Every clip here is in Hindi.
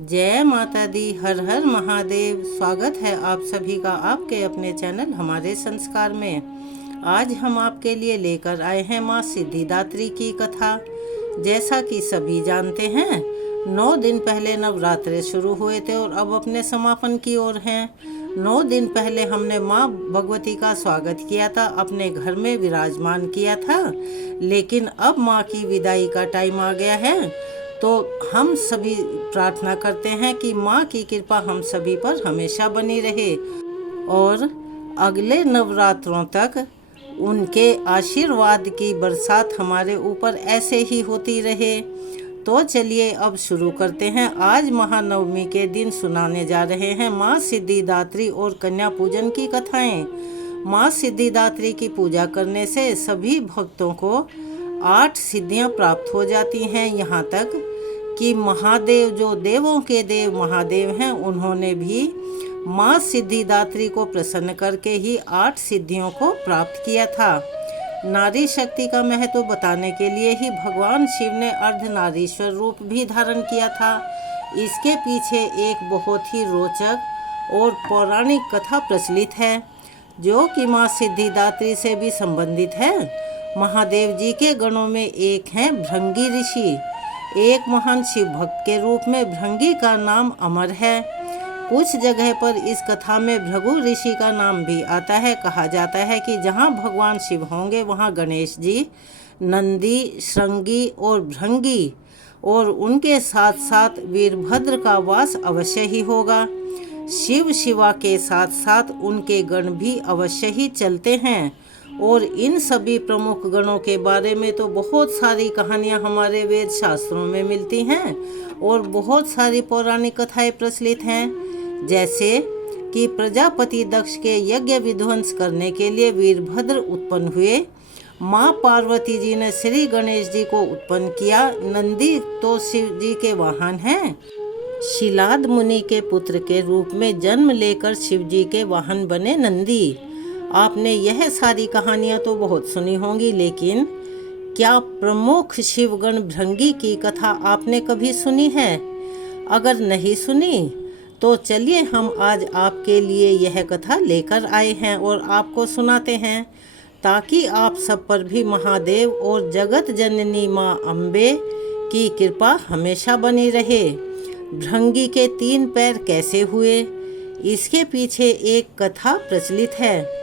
जय माता दी। हर हर महादेव। स्वागत है आप सभी का आपके अपने चैनल हमारे संस्कार में। आज हम आपके लिए लेकर आए हैं माँ सिद्धिदात्री की कथा। जैसा कि सभी जानते हैं, 9 दिन पहले नवरात्रे शुरू हुए थे और अब अपने समापन की ओर हैं। 9 दिन पहले हमने माँ भगवती का स्वागत किया था, अपने घर में विराजमान किया था। लेकिन अब माँ की विदाई का टाइम आ गया है, तो हम सभी प्रार्थना करते हैं कि माँ की कृपा हम सभी पर हमेशा बनी रहे और अगले नवरात्रों तक उनके आशीर्वाद की बरसात हमारे ऊपर ऐसे ही होती रहे। तो चलिए अब शुरू करते हैं। आज महानवमी के दिन सुनाने जा रहे हैं माँ सिद्धिदात्री और कन्या पूजन की कथाएं। माँ सिद्धिदात्री की पूजा करने से सभी भक्तों को 8 सिद्धियां प्राप्त हो जाती हैं। यहाँ तक कि महादेव, जो देवों के देव महादेव हैं, उन्होंने भी माँ सिद्धिदात्री को प्रसन्न करके ही 8 सिद्धियों को प्राप्त किया था। नारी शक्ति का महत्व बताने के लिए ही भगवान शिव ने अर्धनारीश्वर रूप भी धारण किया था। इसके पीछे एक बहुत ही रोचक और पौराणिक कथा प्रचलित है, जो कि माँ सिद्धिदात्री से भी संबंधित है। महादेव जी के गणों में एक हैं भृंगी ऋषि। एक महान शिव भक्त के रूप में भृंगी का नाम अमर है। कुछ जगह पर इस कथा में भृगु ऋषि का नाम भी आता है। कहा जाता है कि जहाँ भगवान शिव होंगे वहाँ गणेश जी, नंदी, श्रृंगी और भृंगी और उनके साथ साथ वीरभद्र का वास अवश्य ही होगा। शिव शिवा के साथ साथ उनके गण भी अवश्य ही चलते हैं। और इन सभी प्रमुख गणों के बारे में तो बहुत सारी कहानियां हमारे वेद शास्त्रों में मिलती हैं और बहुत सारी पौराणिक कथाएं प्रचलित हैं। जैसे कि प्रजापति दक्ष के यज्ञ विध्वंस करने के लिए वीरभद्र उत्पन्न हुए। माँ पार्वती जी ने श्री गणेश जी को उत्पन्न किया। नंदी तो शिव जी के वाहन हैं। शिलाद मुनि के पुत्र के रूप में जन्म लेकर शिव जी के वाहन बने नंदी। आपने यह सारी कहानियाँ तो बहुत सुनी होंगी, लेकिन क्या प्रमुख शिवगण भृंगी की कथा आपने कभी सुनी है? अगर नहीं सुनी तो चलिए हम आज आपके लिए यह कथा लेकर आए हैं और आपको सुनाते हैं, ताकि आप सब पर भी महादेव और जगत जननी माँ अम्बे की कृपा हमेशा बनी रहे। भृंगी के 3 पैर कैसे हुए, इसके पीछे एक कथा प्रचलित है,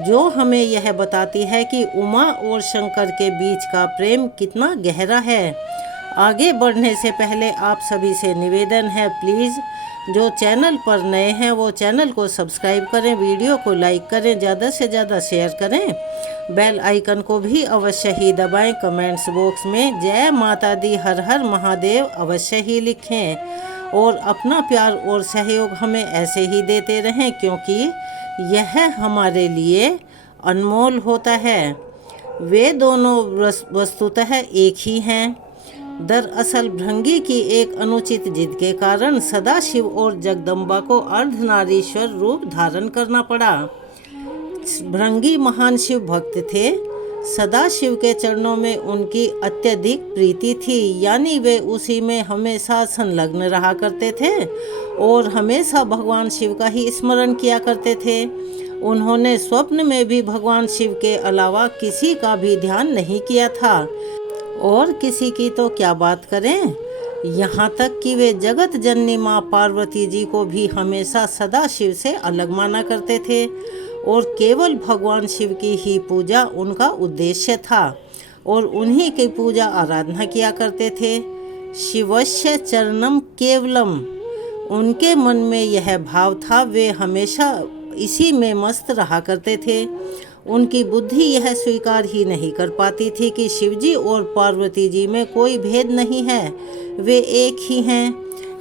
जो हमें यह बताती है कि उमा और शंकर के बीच का प्रेम कितना गहरा है। आगे बढ़ने से पहले आप सभी से निवेदन है, प्लीज़ जो चैनल पर नए हैं वो चैनल को सब्सक्राइब करें, वीडियो को लाइक करें, ज़्यादा से ज़्यादा शेयर करें, बेल आइकन को भी अवश्य ही दबाएं। कमेंट्स बॉक्स में जय माता दी, हर हर महादेव अवश्य ही लिखें और अपना प्यार और सहयोग हमें ऐसे ही देते रहें, क्योंकि यह हमारे लिए अनमोल होता है। वे दोनों वस्तुतः एक ही हैं। दरअसल भृंगी की एक अनुचित जिद के कारण सदाशिव और जगदम्बा को अर्धनारीश्वर रूप धारण करना पड़ा। भृंगी महान शिव भक्त थे। सदाशिव के चरणों में उनकी अत्यधिक प्रीति थी, यानी वे उसी में हमेशा संलग्न रहा करते थे और हमेशा भगवान शिव का ही स्मरण किया करते थे। उन्होंने स्वप्न में भी भगवान शिव के अलावा किसी का भी ध्यान नहीं किया था, और किसी की तो क्या बात करें, यहाँ तक कि वे जगत जननी माँ पार्वती जी को भी हमेशा सदा शिव से अलग माना करते थे और केवल भगवान शिव की ही पूजा उनका उद्देश्य था और उन्हीं की पूजा आराधना किया करते थे। शिवस्य चरणम केवलम, उनके मन में यह भाव था। वे हमेशा इसी में मस्त रहा करते थे। उनकी बुद्धि यह स्वीकार ही नहीं कर पाती थी कि शिवजी और पार्वती जी में कोई भेद नहीं है, वे एक ही हैं।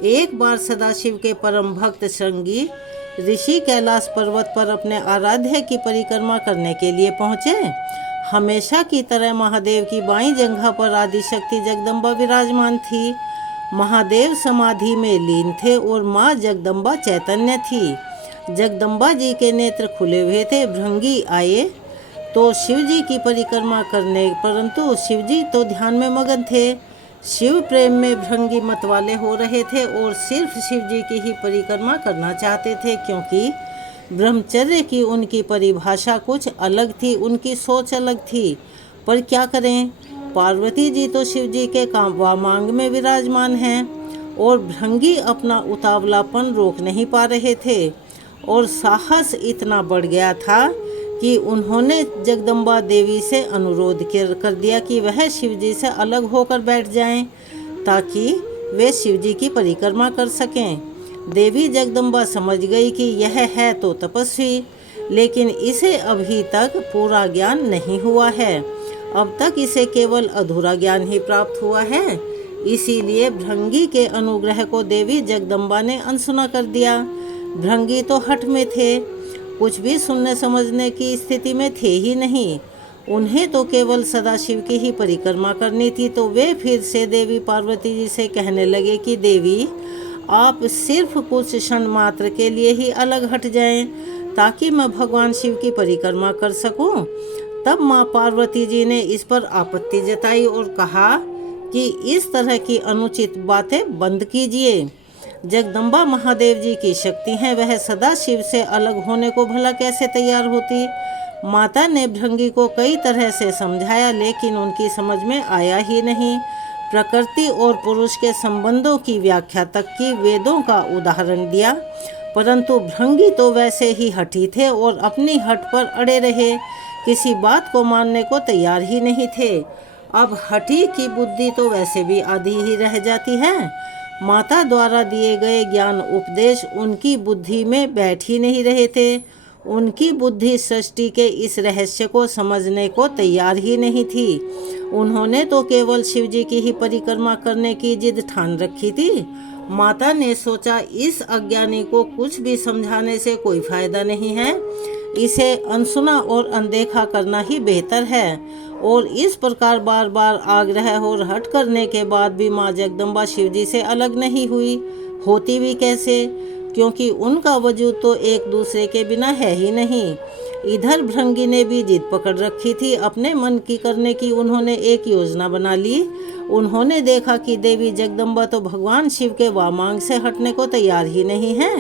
एक बार सदाशिव के परम भक्त श्रृंगी ऋषि कैलाश पर्वत पर अपने आराध्य की परिक्रमा करने के लिए पहुँचे। हमेशा की तरह महादेव की बाईं जंघा पर आदिशक्ति जगदम्बा विराजमान थी। महादेव समाधि में लीन थे और माँ जगदम्बा चैतन्य थी। जगदम्बा जी के नेत्र खुले हुए थे। भृंगी आए तो शिवजी की परिक्रमा करने, परंतु शिवजी तो ध्यान में मगन थे। शिव प्रेम में भृंगी मतवाले हो रहे थे और सिर्फ शिव जी की ही परिक्रमा करना चाहते थे, क्योंकि ब्रह्मचर्य की उनकी परिभाषा कुछ अलग थी, उनकी सोच अलग थी। पर क्या करें, पार्वती जी तो शिव जी के वामांग में विराजमान हैं और भृंगी अपना उतावलापन रोक नहीं पा रहे थे और साहस इतना बढ़ गया था कि उन्होंने जगदम्बा देवी से अनुरोध कर दिया कि वह शिव जी से अलग होकर बैठ जाएं ताकि वे शिव जी की परिक्रमा कर सकें। देवी जगदम्बा समझ गई कि यह है तो तपस्वी, लेकिन इसे अभी तक पूरा ज्ञान नहीं हुआ है। अब तक इसे केवल अधूरा ज्ञान ही प्राप्त हुआ है। इसीलिए भृंगी के अनुग्रह को देवी जगदम्बा ने अनसुना कर दिया। भृंगी तो हठ में थे, कुछ भी सुनने समझने की स्थिति में थे ही नहीं। उन्हें तो केवल सदाशिव की ही परिक्रमा करनी थी। तो वे फिर से देवी पार्वती जी से कहने लगे कि देवी, आप सिर्फ कुछ क्षण मात्र के लिए ही अलग हट जाएं ताकि मैं भगवान शिव की परिक्रमा कर सकूं। तब माँ पार्वती जी ने इस पर आपत्ति जताई और कहा कि इस तरह की अनुचित बातें बंद कीजिए। जगदम्बा महादेव जी की शक्ति है, वह सदा शिव से अलग होने को भला कैसे तैयार होती। माता ने भृंगी को कई तरह से समझाया, लेकिन उनकी समझ में आया ही नहीं। प्रकृति और पुरुष के संबंधों की व्याख्या तक की वेदों का उदाहरण दिया, परंतु भृंगी तो वैसे ही हठी थे और अपनी हट पर अड़े रहे, किसी बात को मानने को तैयार ही नहीं थे। अब हठी की बुद्धि तो वैसे भी आधी ही रह जाती है। माता द्वारा दिए गए ज्ञान उपदेश उनकी बुद्धि में बैठ ही नहीं रहे थे। उनकी बुद्धि सृष्टि के इस रहस्य को समझने को तैयार ही नहीं थी। उन्होंने तो केवल शिव जी की ही परिक्रमा करने की जिद ठान रखी थी। माता ने सोचा, इस अज्ञानी को कुछ भी समझाने से कोई फायदा नहीं है, इसे अनसुना और अनदेखा करना ही बेहतर है। और इस प्रकार बार बार आग्रह और हट करने के बाद भी माँ जगदम्बा शिव जी से अलग नहीं हुई। होती भी कैसे, क्योंकि उनका वजूद तो एक दूसरे के बिना है ही नहीं। इधर भृंगी ने भी जिद पकड़ रखी थी, अपने मन की करने की उन्होंने एक योजना बना ली। उन्होंने देखा कि देवी जगदम्बा तो भगवान शिव के वामांग से हटने को तैयार ही नहीं है।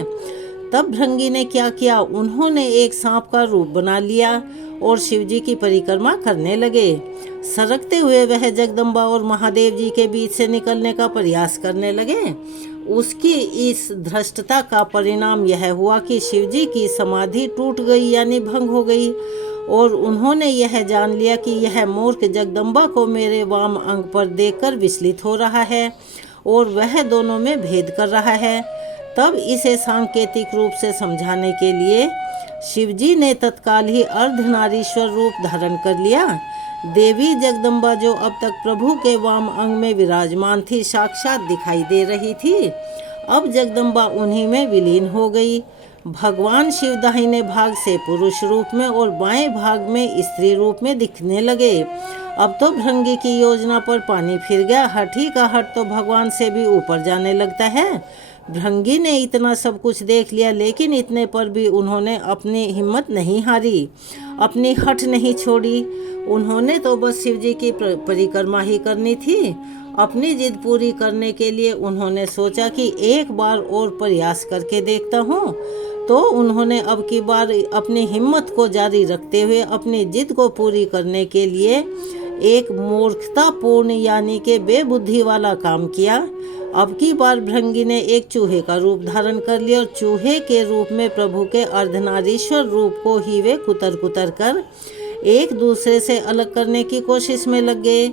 तब भृंगी ने क्या किया, उन्होंने एक सांप का रूप बना लिया और शिव जी की परिक्रमा करने लगे। सरकते हुए वह जगदम्बा और महादेव जी के बीच से निकलने का प्रयास करने लगे। उसकी इस धृष्टता का परिणाम यह हुआ कि शिव जी की समाधि टूट गई, यानी भंग हो गई, और उन्होंने यह जान लिया कि यह मूर्ख जगदम्बा को मेरे वाम अंग पर देखकर विचलित हो रहा है और वह दोनों में भेद कर रहा है। तब इसे सांकेतिक रूप से समझाने के लिए शिवजी ने तत्काल ही अर्धनारीश्वर रूप धारण कर लिया। देवी जगदम्बा, जो अब तक प्रभु के वाम अंग में विराजमान थी, साक्षात दिखाई दे रही थी। अब जगदम्बा उन्हीं में विलीन हो गई। भगवान शिव दाहिने भाग से पुरुष रूप में और बाएं भाग में स्त्री रूप में दिखने लगे। अब तो भृंगी की योजना पर पानी फिर गया। हठी का हट तो भगवान से भी ऊपर जाने लगता है। भृंगी ने इतना सब कुछ देख लिया, लेकिन इतने पर भी उन्होंने अपनी हिम्मत नहीं हारी, अपनी हठ नहीं छोड़ी। उन्होंने तो बस शिव जी की परिक्रमा ही करनी थी। अपनी जिद पूरी करने के लिए उन्होंने सोचा कि एक बार और प्रयास करके देखता हूँ। तो उन्होंने अब की बार अपनी हिम्मत को जारी रखते हुए अपनी जिद को पूरी करने के लिए एक मूर्खतापूर्ण यानी कि बेबुद्धि वाला काम किया। अब की बार भृंगी ने एक चूहे का रूप धारण कर लिया और चूहे के रूप में प्रभु के अर्धनारीश्वर रूप को ही वे कुतर कुतर कर एक दूसरे से अलग करने की कोशिश में लग गए।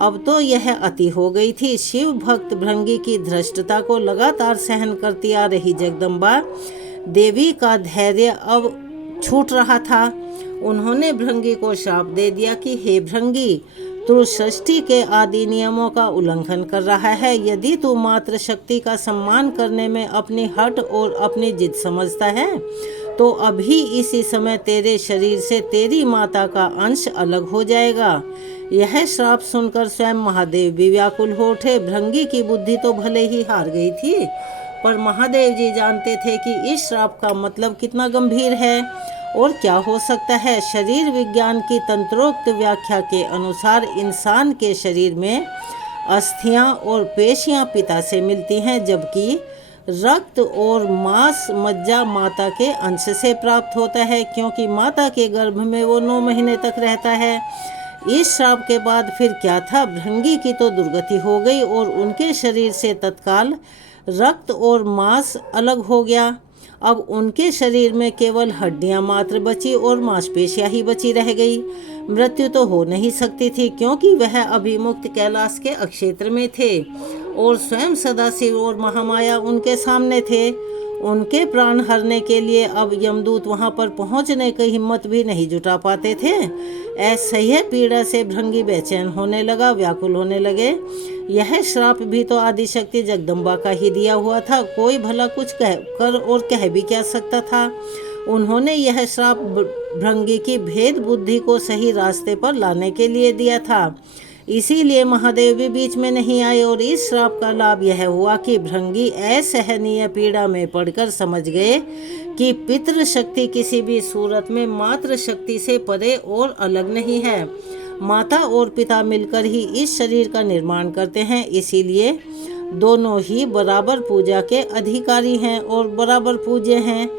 अब तो यह अति हो गई थी। शिव भक्त भृंगी की धृष्टता को लगातार सहन करती आ रही जगदम्बा देवी का धैर्य अब छूट रहा था। उन्होंने भृंगी को शाप दे दिया कि हे भृंगी, तू सृष्टि के आदि नियमों का उल्लंघन कर रहा है। यदि तू मात्र शक्ति का सम्मान करने में अपनी हट और अपनी जिद समझता है तो अभी इसी समय तेरे शरीर से तेरी माता का अंश अलग हो जाएगा। यह श्राप सुनकर स्वयं महादेव भी व्याकुल हो उठे। भृंगी की बुद्धि तो भले ही हार गई थी, पर महादेव जी जानते थे कि इस श्राप का मतलब कितना गंभीर है और क्या हो सकता है। शरीर विज्ञान की तंत्रोक्त व्याख्या के अनुसार इंसान के शरीर में अस्थियां और पेशियां पिता से मिलती हैं, जबकि रक्त और मांस मज्जा माता के अंश से प्राप्त होता है, क्योंकि माता के गर्भ में वो 9 महीने तक रहता है। इस श्राप के बाद फिर क्या था, भृंगी की तो दुर्गति हो गई और उनके शरीर से तत्काल रक्त और मांस अलग हो गया। अब उनके शरीर में केवल हड्डियां मात्र बची और मांसपेशियां ही बची रह गई। मृत्यु तो हो नहीं सकती थी, क्योंकि वह अभिमुक्त कैलाश के अक्षेत्र में थे और स्वयं सदाशिव और महामाया उनके सामने थे। उनके प्राण हरने के लिए अब यमदूत वहां पर पहुंचने की हिम्मत भी नहीं जुटा पाते थे। असह्य पीड़ा से भृंगी बेचैन होने लगा, व्याकुल होने लगे। यह श्राप भी तो आदिशक्ति जगदम्बा का ही दिया हुआ था, कोई भला कुछ कर और कह भी क्या सकता था। उन्होंने यह श्राप भृंगी की भेद बुद्धि को सही रास्ते पर लाने के लिए दिया था, इसीलिए महादेव भी बीच में नहीं आए। और इस श्राप का लाभ यह हुआ कि भृंगी असहनीय पीड़ा में पड़कर समझ गए कि पितृ शक्ति किसी भी सूरत में मातृ शक्ति से परे और अलग नहीं है। माता और पिता मिलकर ही इस शरीर का निर्माण करते हैं, इसीलिए दोनों ही बराबर पूजा के अधिकारी हैं और बराबर पूज्य हैं।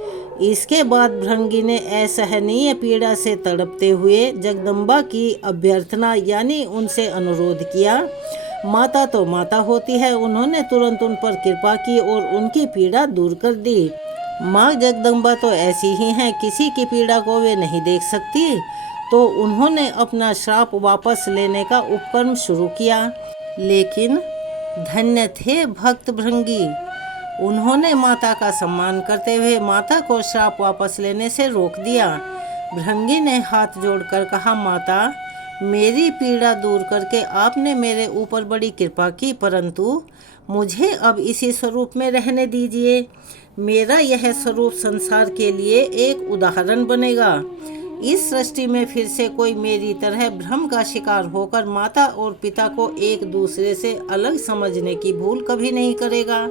इसके बाद भृंगी ने असहनीय पीड़ा से तड़पते हुए जगदम्बा की अभ्यर्थना यानी उनसे अनुरोध किया। माता तो माता होती है, उन्होंने तुरंत उन पर कृपा की और उनकी पीड़ा दूर कर दी। माँ जगदम्बा तो ऐसी ही हैं, किसी की पीड़ा को वे नहीं देख सकती, तो उन्होंने अपना श्राप वापस लेने का उपक्रम शुरू किया। लेकिन धन्य थे भक्त भृंगी, उन्होंने माता का सम्मान करते हुए माता को श्राप वापस लेने से रोक दिया। भृंगी ने हाथ जोड़कर कहा, माता, मेरी पीड़ा दूर करके आपने मेरे ऊपर बड़ी कृपा की, परंतु मुझे अब इसी स्वरूप में रहने दीजिए। मेरा यह स्वरूप संसार के लिए एक उदाहरण बनेगा। इस सृष्टि में फिर से कोई मेरी तरह भ्रम का शिकार होकर माता और पिता को एक दूसरे से अलग समझने की भूल कभी नहीं करेगा।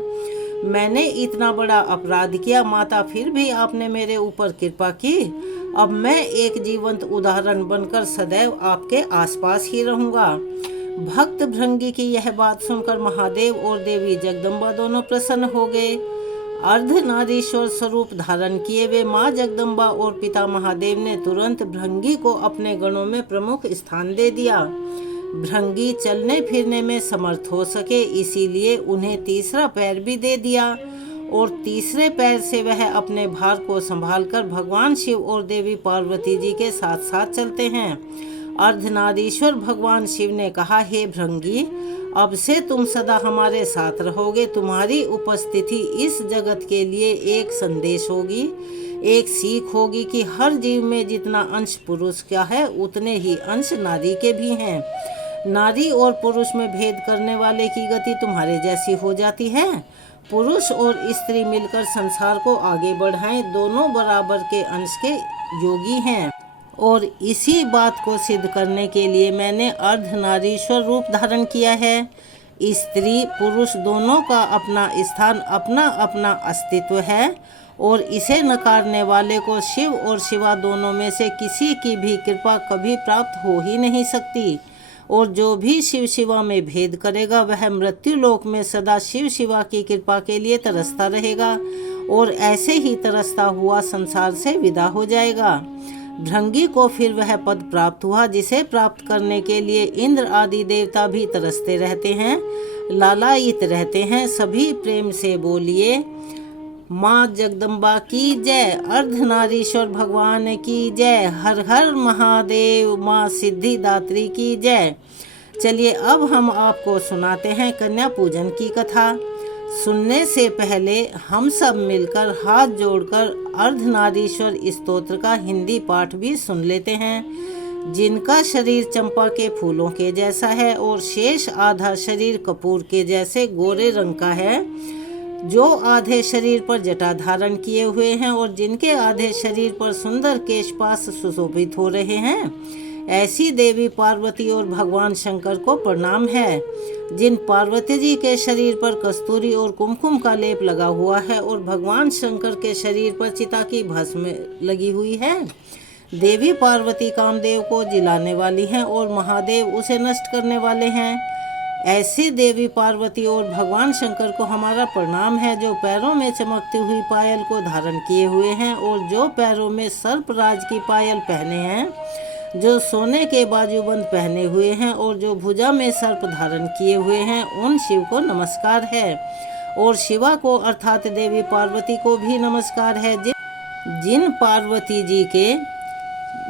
मैंने इतना बड़ा अपराध किया, माता, फिर भी आपने मेरे ऊपर कृपा की। अब मैं एक जीवंत उदाहरण बनकर सदैव आपके आसपास ही रहूंगा। भक्त भृंगी की यह बात सुनकर महादेव और देवी जगदम्बा दोनों प्रसन्न हो गए। अर्धनारीश्वर स्वरूप धारण किए वे माँ जगदम्बा और पिता महादेव ने तुरंत भृंगी को अपने गणों में प्रमुख स्थान दे दिया। भृंगी चलने फिरने में समर्थ हो सके, इसीलिए उन्हें तीसरा पैर भी दे दिया और तीसरे पैर से वह अपने भार को संभालकर भगवान शिव और देवी पार्वती जी के साथ साथ चलते हैं। अर्धनारीश्वर भगवान शिव ने कहा, हे भृंगी, अब से तुम सदा हमारे साथ रहोगे। तुम्हारी उपस्थिति इस जगत के लिए एक संदेश होगी, एक सीख होगी कि हर जीव में जितना अंश पुरुष का है उतने ही अंश नारी के भी हैं। नारी और पुरुष में भेद करने वाले की गति तुम्हारे जैसी हो जाती है। पुरुष और स्त्री मिलकर संसार को आगे बढ़ाएं, दोनों बराबर के अंश के योगी हैं। और इसी बात को सिद्ध करने के लिए मैंने अर्धनारीश्वर रूप धारण किया है। स्त्री पुरुष दोनों का अपना स्थान, अपना अपना अस्तित्व है और इसे नकारने वाले को शिव और शिवा दोनों में से किसी की भी कृपा कभी प्राप्त हो ही नहीं सकती। और जो भी शिव शिवा में भेद करेगा वह मृत्यु लोक में सदा शिव शिवा की कृपा के लिए तरसता रहेगा और ऐसे ही तरसता हुआ संसार से विदा हो जाएगा। भृंगी को फिर वह पद प्राप्त हुआ जिसे प्राप्त करने के लिए इंद्र आदि देवता भी तरसते रहते हैं, लालायित रहते हैं। सभी प्रेम से बोलिए, माँ जगदम्बा की जय, अर्धनारीश्वर भगवान की जय, हर हर महादेव, माँ सिद्धिदात्री की जय। चलिए अब हम आपको सुनाते हैं कन्या पूजन की कथा। सुनने से पहले हम सब मिलकर हाथ जोड़कर अर्धनारीश्वर स्तोत्र का हिंदी पाठ भी सुन लेते हैं। जिनका शरीर चंपा के फूलों के जैसा है और शेष आधा शरीर कपूर के जैसे गोरे रंग का है, जो आधे शरीर पर जटा धारण किए हुए हैं और जिनके आधे शरीर पर सुंदर केशपाश सुशोभित हो रहे हैं, ऐसी देवी पार्वती और भगवान शंकर को प्रणाम है। जिन पार्वती जी के शरीर पर कस्तूरी और कुमकुम का लेप लगा हुआ है और भगवान शंकर के शरीर पर चिता की भस्म लगी हुई है, देवी पार्वती कामदेव को जिलाने वाली हैं और महादेव उसे नष्ट करने वाले हैं। ऐसी देवी पार्वती और भगवान शंकर को हमारा प्रणाम है, जो पैरों में चमकती हुई पायल को धारण किए हुए हैं और जो पैरों में सर्पराज की पायल पहने हैं, जो सोने के बाजूबंद पहने हुए हैं और जो भुजा में सर्प धारण किए हुए हैं, उन शिव को नमस्कार है। और शिवा को अर्थात देवी पार्वती को भी नमस्कार है। जिन पार्वती जी के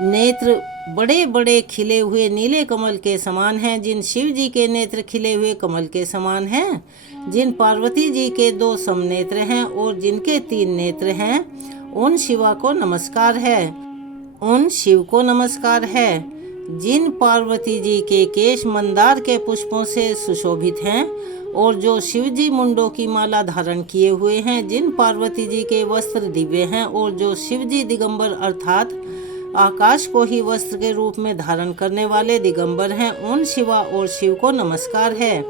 नेत्र बड़े बड़े खिले हुए नीले कमल के समान हैं, जिन शिव जी के नेत्र खिले हुए कमल के समान हैं, जिन पार्वती जी के 2 समनेत्र हैं और जिनके 3 नेत्र हैं, उन शिवा को नमस्कार है। उन शिव को नमस्कार है। जिन पार्वती जी के केश मंदार के पुष्पों से सुशोभित हैं और जो शिव जी मुंडों की माला धारण किए हुए हैं, जिन पार्वती जी के वस्त्र दिव्य हैं और जो शिव जी दिगंबर अर्थात आकाश को ही वस्त्र के रूप में धारण करने वाले दिगंबर हैं, उन शिवा और शिव को नमस्कार है।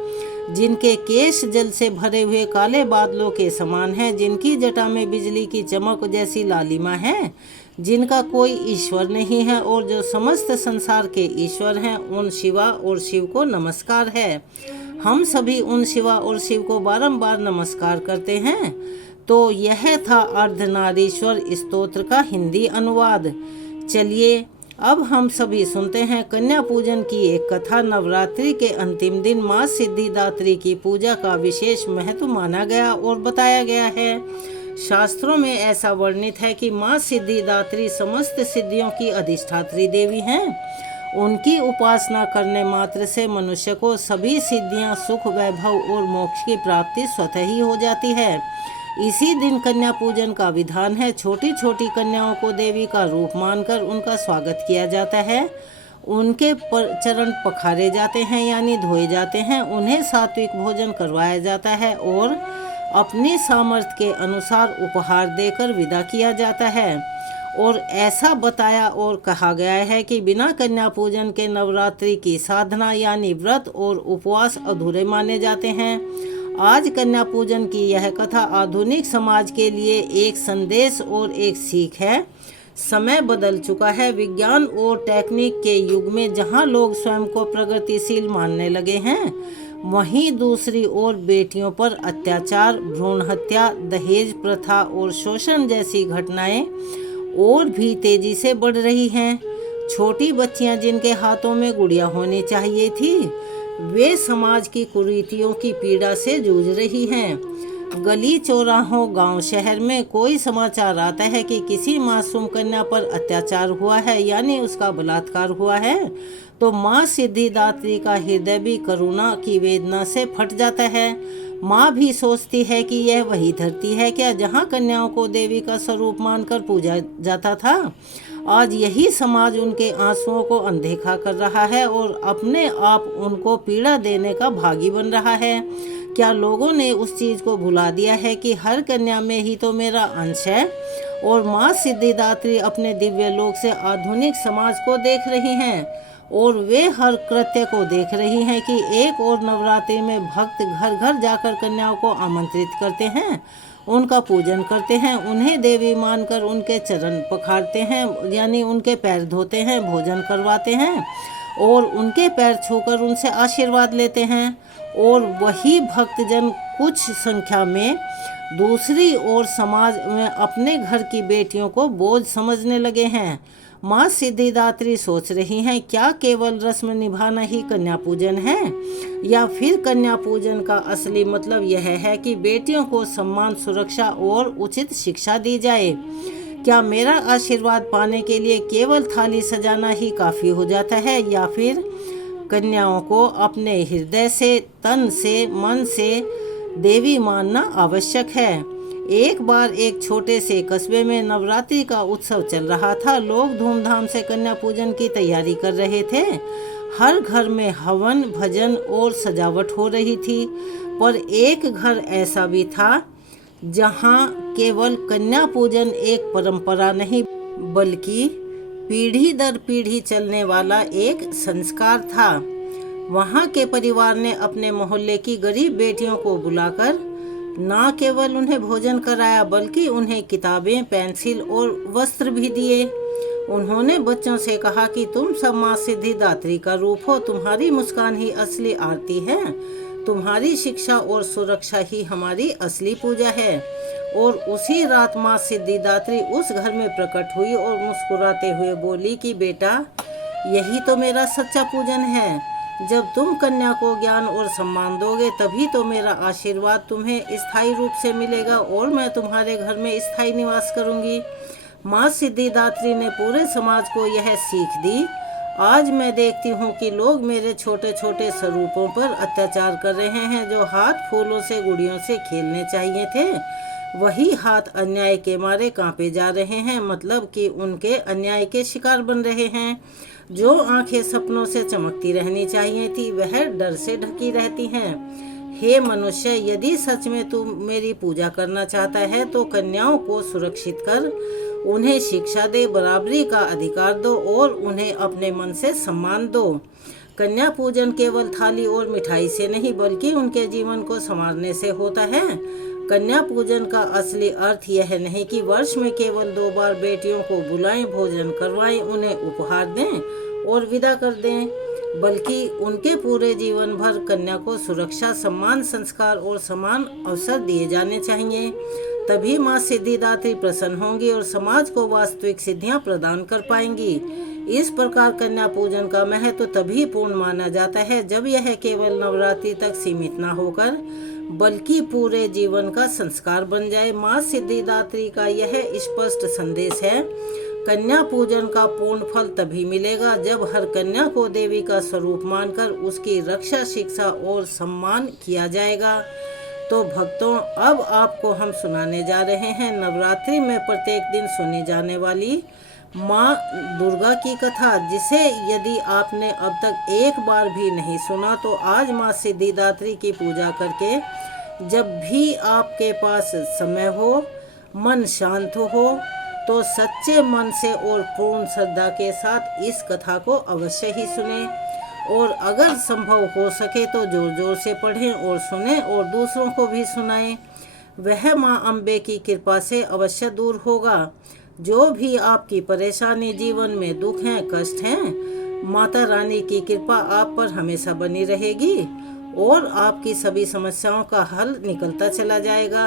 जिनके केश जल से भरे हुए काले बादलों के समान हैं, जिनकी जटा में बिजली की चमक जैसी लालिमा है, जिनका कोई ईश्वर नहीं है और जो समस्त संसार के ईश्वर हैं, उन शिवा और शिव को नमस्कार है। हम सभी उन शिवा और शिव को बारंबार नमस्कार करते हैं। तो यह था अर्धनारीश्वर स्तोत्र का हिंदी अनुवाद। चलिए अब हम सभी सुनते हैं कन्या पूजन की एक कथा। नवरात्रि के अंतिम दिन माँ सिद्धिदात्री की पूजा का विशेष महत्व माना गया और बताया गया है। शास्त्रों में ऐसा वर्णित है कि माँ सिद्धिदात्री समस्त सिद्धियों की अधिष्ठात्री देवी हैं। उनकी उपासना करने मात्र से मनुष्य को सभी सिद्धियां, सुख, वैभव और मोक्ष की प्राप्ति स्वतः ही हो जाती है। इसी दिन कन्या पूजन का विधान है। छोटी छोटी कन्याओं को देवी का रूप मानकर उनका स्वागत किया जाता है। उनके चरण पखारे जाते हैं यानी धोए जाते हैं। उन्हें सात्विक भोजन करवाया जाता है और अपनी सामर्थ्य के अनुसार उपहार देकर विदा किया जाता है। और ऐसा बताया और कहा गया है कि बिना कन्या पूजन के नवरात्रि की साधना यानी व्रत और उपवास अधूरे माने जाते हैं। आज कन्या पूजन की यह कथा आधुनिक समाज के लिए एक संदेश और एक सीख है। समय बदल चुका है। विज्ञान और टेक्निक के युग में जहां लोग स्वयं को प्रगतिशील मानने लगे हैं, वहीं दूसरी ओर बेटियों पर अत्याचार, भ्रूण हत्या, दहेज प्रथा और शोषण जैसी घटनाएं और भी तेजी से बढ़ रही हैं। छोटी बच्चियां जिनके हाथों में गुड़िया होनी चाहिए थी, वे समाज की कुरीतियों की पीड़ा से जूझ रही हैं। गली चौराहों, गांव, शहर में कोई समाचार आता है कि किसी मासूम कन्या पर अत्याचार हुआ है यानी उसका बलात्कार हुआ है, तो माँ सिद्धिदात्री का हृदय भी करुणा की वेदना से फट जाता है। माँ भी सोचती है कि यह वही धरती है क्या जहाँ कन्याओं को देवी का स्वरूप मानकर पूजा जाता था। आज यही समाज उनके आंसुओं को अनदेखा कर रहा है और अपने आप उनको पीड़ा देने का भागी बन रहा है। क्या लोगों ने उस चीज़ को भुला दिया है कि हर कन्या में ही तो मेरा अंश है। और माँ सिद्धिदात्री अपने दिव्य लोक से आधुनिक समाज को देख रही हैं और वे हर कृत्य को देख रही हैं कि एक और नवरात्रि में भक्त घर घर जाकर कन्याओं को आमंत्रित करते हैं, उनका पूजन करते हैं, उन्हें देवी मानकर उनके चरण पखारते हैं यानी उनके पैर धोते हैं, भोजन करवाते हैं और उनके पैर छूकर उनसे आशीर्वाद लेते हैं। और वही भक्तजन कुछ संख्या में दूसरी ओर समाज में अपने घर की बेटियों को बोझ समझने लगे हैं। माँ सिद्धिदात्री सोच रही हैं, क्या केवल रस्म निभाना ही कन्या पूजन है, या फिर कन्या पूजन का असली मतलब यह है कि बेटियों को सम्मान, सुरक्षा और उचित शिक्षा दी जाए। क्या मेरा आशीर्वाद पाने के लिए केवल थाली सजाना ही काफ़ी हो जाता है, या फिर कन्याओं को अपने हृदय से, तन से, मन से देवी मानना आवश्यक है। एक बार एक छोटे से कस्बे में नवरात्रि का उत्सव चल रहा था। लोग धूमधाम से कन्या पूजन की तैयारी कर रहे थे। हर घर में हवन, भजन और सजावट हो रही थी। पर एक घर ऐसा भी था जहां केवल कन्या पूजन एक परंपरा नहीं बल्कि पीढ़ी दर पीढ़ी चलने वाला एक संस्कार था। वहां के परिवार ने अपने मोहल्ले की गरीब बेटियों को बुलाकर न केवल उन्हें भोजन कराया बल्कि उन्हें किताबें, पेंसिल और वस्त्र भी दिए। उन्होंने बच्चों से कहा कि तुम सब माँ सिद्धिदात्री का रूप हो, तुम्हारी मुस्कान ही असली आरती है। तुम्हारी शिक्षा और सुरक्षा ही हमारी असली पूजा है। और उसी रात माँ सिद्धिदात्री उस घर में प्रकट हुई और मुस्कुराते हुए बोली कि बेटा, यही तो मेरा सच्चा पूजन है। जब तुम कन्या को ज्ञान और सम्मान दोगे तभी तो मेरा आशीर्वाद तुम्हें स्थायी रूप से मिलेगा और मैं तुम्हारे घर में स्थायी निवास करूंगी। माँ सिद्धिदात्री ने पूरे समाज को यह सीख दी। आज मैं देखती हूँ कि लोग मेरे छोटे छोटे स्वरूपों पर अत्याचार कर रहे हैं। जो हाथ फूलों से गुड़ियों से खेलने चाहिए थे, वही हाथ अन्याय के मारे कांपे जा रहे हैं, मतलब कि उनके अन्याय के शिकार बन रहे हैं। जो आंखें सपनों से चमकती रहनी चाहिए थी, वह डर से ढकी रहती हैं। हे मनुष्य, यदि सच में तू मेरी पूजा करना चाहता है तो कन्याओं को सुरक्षित कर, उन्हें शिक्षा दे, बराबरी का अधिकार दो और उन्हें अपने मन से सम्मान दो। कन्या पूजन केवल थाली और मिठाई से नहीं बल्कि उनके जीवन को संवारने से होता है। कन्या पूजन का असली अर्थ यह नहीं कि वर्ष में केवल 2 बार बेटियों को बुलाएं, भोजन करवाएं, उन्हें उपहार दें और विदा कर दें, बल्कि उनके पूरे जीवन भर कन्या को सुरक्षा, सम्मान, संस्कार और समान अवसर दिए जाने चाहिए। तभी माँ सिद्धिदात्री प्रसन्न होंगी और समाज को वास्तविक सिद्धियाँ प्रदान कर पाएंगी। इस प्रकार कन्या पूजन का महत्व तभी पूर्ण माना जाता है जब यह केवल नवरात्रि तक सीमित न होकर बल्कि पूरे जीवन का संस्कार बन जाए। माँ सिद्धिदात्री का यह स्पष्ट संदेश है, कन्या पूजन का पूर्ण फल तभी मिलेगा जब हर कन्या को देवी का स्वरूप मानकर उसकी रक्षा, शिक्षा और सम्मान किया जाएगा। तो भक्तों, अब आपको हम सुनाने जा रहे हैं नवरात्रि में प्रत्येक दिन सुनी जाने वाली माँ दुर्गा की कथा, जिसे यदि आपने अब तक एक बार भी नहीं सुना तो आज माँ सिद्धिदात्री की पूजा करके जब भी आपके पास समय हो, मन शांत हो, तो सच्चे मन से और पूर्ण श्रद्धा के साथ इस कथा को अवश्य ही सुने और अगर संभव हो सके तो जोर जोर से पढ़ें और सुने और दूसरों को भी सुनाएं। वह माँ अम्बे की कृपा से अवश्य दूर होगा। जो भी आपकी परेशानी, जीवन में दुख हैं, कष्ट हैं, माता रानी की कृपा आप पर हमेशा बनी रहेगी और आपकी सभी समस्याओं का हल निकलता चला जाएगा।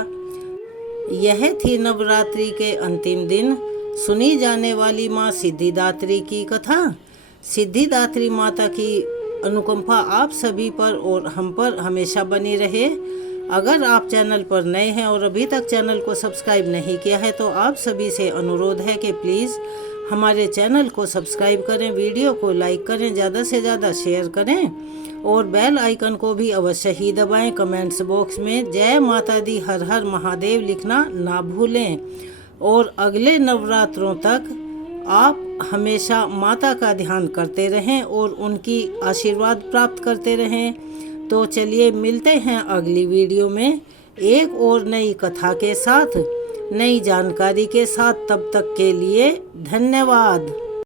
यह थी नवरात्रि के अंतिम दिन सुनी जाने वाली माँ सिद्धिदात्री की कथा। सिद्धिदात्री माता की अनुकंपा आप सभी पर और हम पर हमेशा बनी रहे। अगर आप चैनल पर नए हैं और अभी तक चैनल को सब्सक्राइब नहीं किया है तो आप सभी से अनुरोध है कि प्लीज़ हमारे चैनल को सब्सक्राइब करें, वीडियो को लाइक करें, ज़्यादा से ज़्यादा शेयर करें और बेल आइकन को भी अवश्य ही दबाएं। कमेंट्स बॉक्स में जय माता दी, हर हर महादेव लिखना ना भूलें और अगले नवरात्रों तक आप हमेशा माता का ध्यान करते रहें और उनकी आशीर्वाद प्राप्त करते रहें। तो चलिए मिलते हैं अगली वीडियो में एक और नई कथा के साथ, नई जानकारी के साथ। तब तक के लिए धन्यवाद।